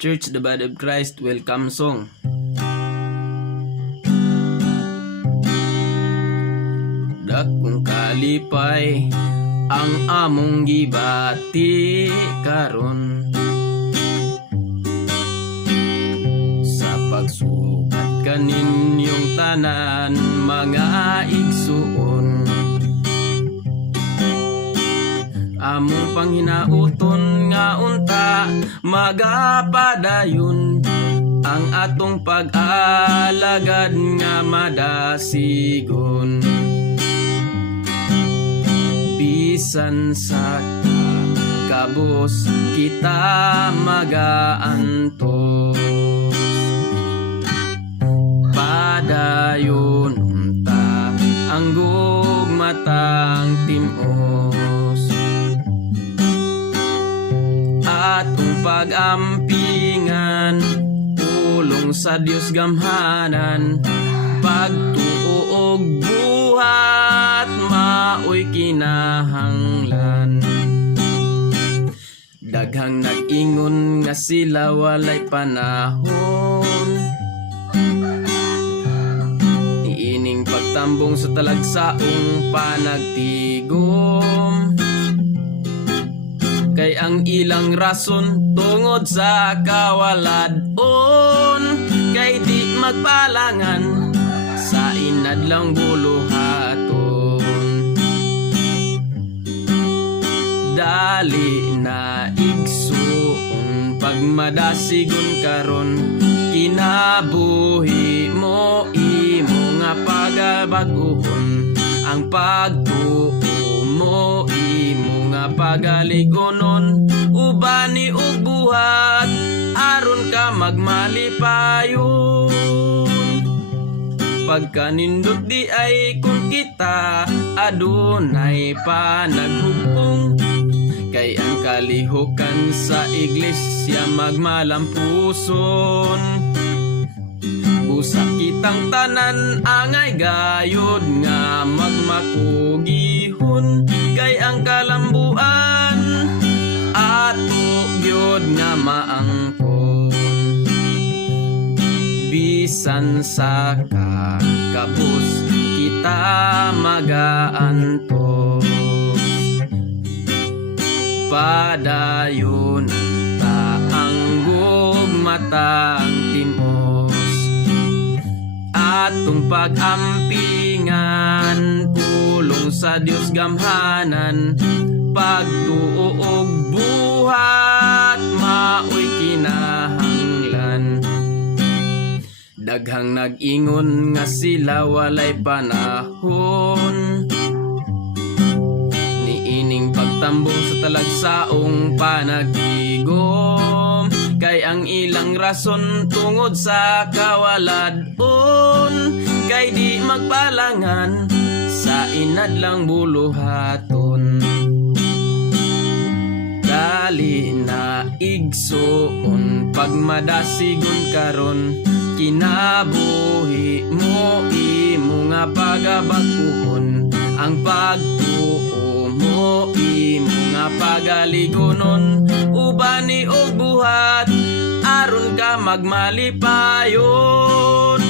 Church the Body of Christ welcome song. Dakong kalipay ang among gibati karon sa pagsukat kaninyong tanan mga igsuon. Among panghinauton nga unta magapadayon ang atong pag-alagad nga madasigon. Bisan sa kabos kita magaantos, padayon unta ang gugmatang timos. Atong pag-ampingan pulong sa Dios gamhanan, pagtuo og buhat maoy kinahanglan. Daghang nag-ingon nga sila walay panahon, niining pagtambong sa talagsaong panagtigom. Kay ang ilang rason tungod sa kawaladon, kay di magpalangan sa inadlang buluhaton. Dali na igsuon pagmadasigon karon, kinabuhi mo imo nga pagabaguhon. Ang pagtuo mo imo nga pagaligonon, ubani og buhat aron ka magmalipayon. Pagkanindot di ay kung kita adunay panaghugpong, kay ang kalihukan sa iglesia magmalampuson. Busa kitang tanan angay gayod nga magmakugihon, kay ang kalambuan ato gyud nga maangkon. Bisan sa kakabus kita magaantos, padayon ta ang gugmatang timos. Atong pag-ampingan pulong sa Dios gamhanan, pagtuo og buhat maoy kinahanglan. Daghang nag-ingon nga sila walay panahon, niining pagtambong sa talagsaong panagtigom. Kay ang ilang rason tungod sa kawaladon, kay di magpalangan sa inadlang buluhaton. Dali na igsuon pagmadasigon karon, kinabuhi mo imo nga pagabaguhon. Ang pagtuo mo imo nga pagaligonon, ubani og buhat aron ka magmalipayon.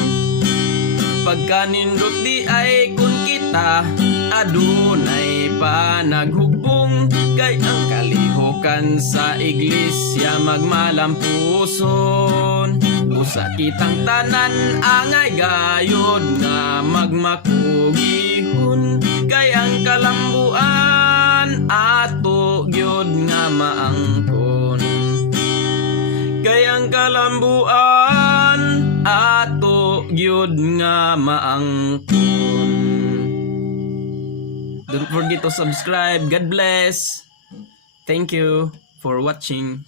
Pagkanindot di ay kun kita adunay panaghugpong, kay ang kalihukan sa iglesia magmalampuson. Busa kitang tanan angay gayod nga magmakugihon, kay ang kalambuan ato gyud nga maangkon. Kay ang kalambuan ato gyud nga maangkon. Don't forget to subscribe. God bless. Thank you for watching.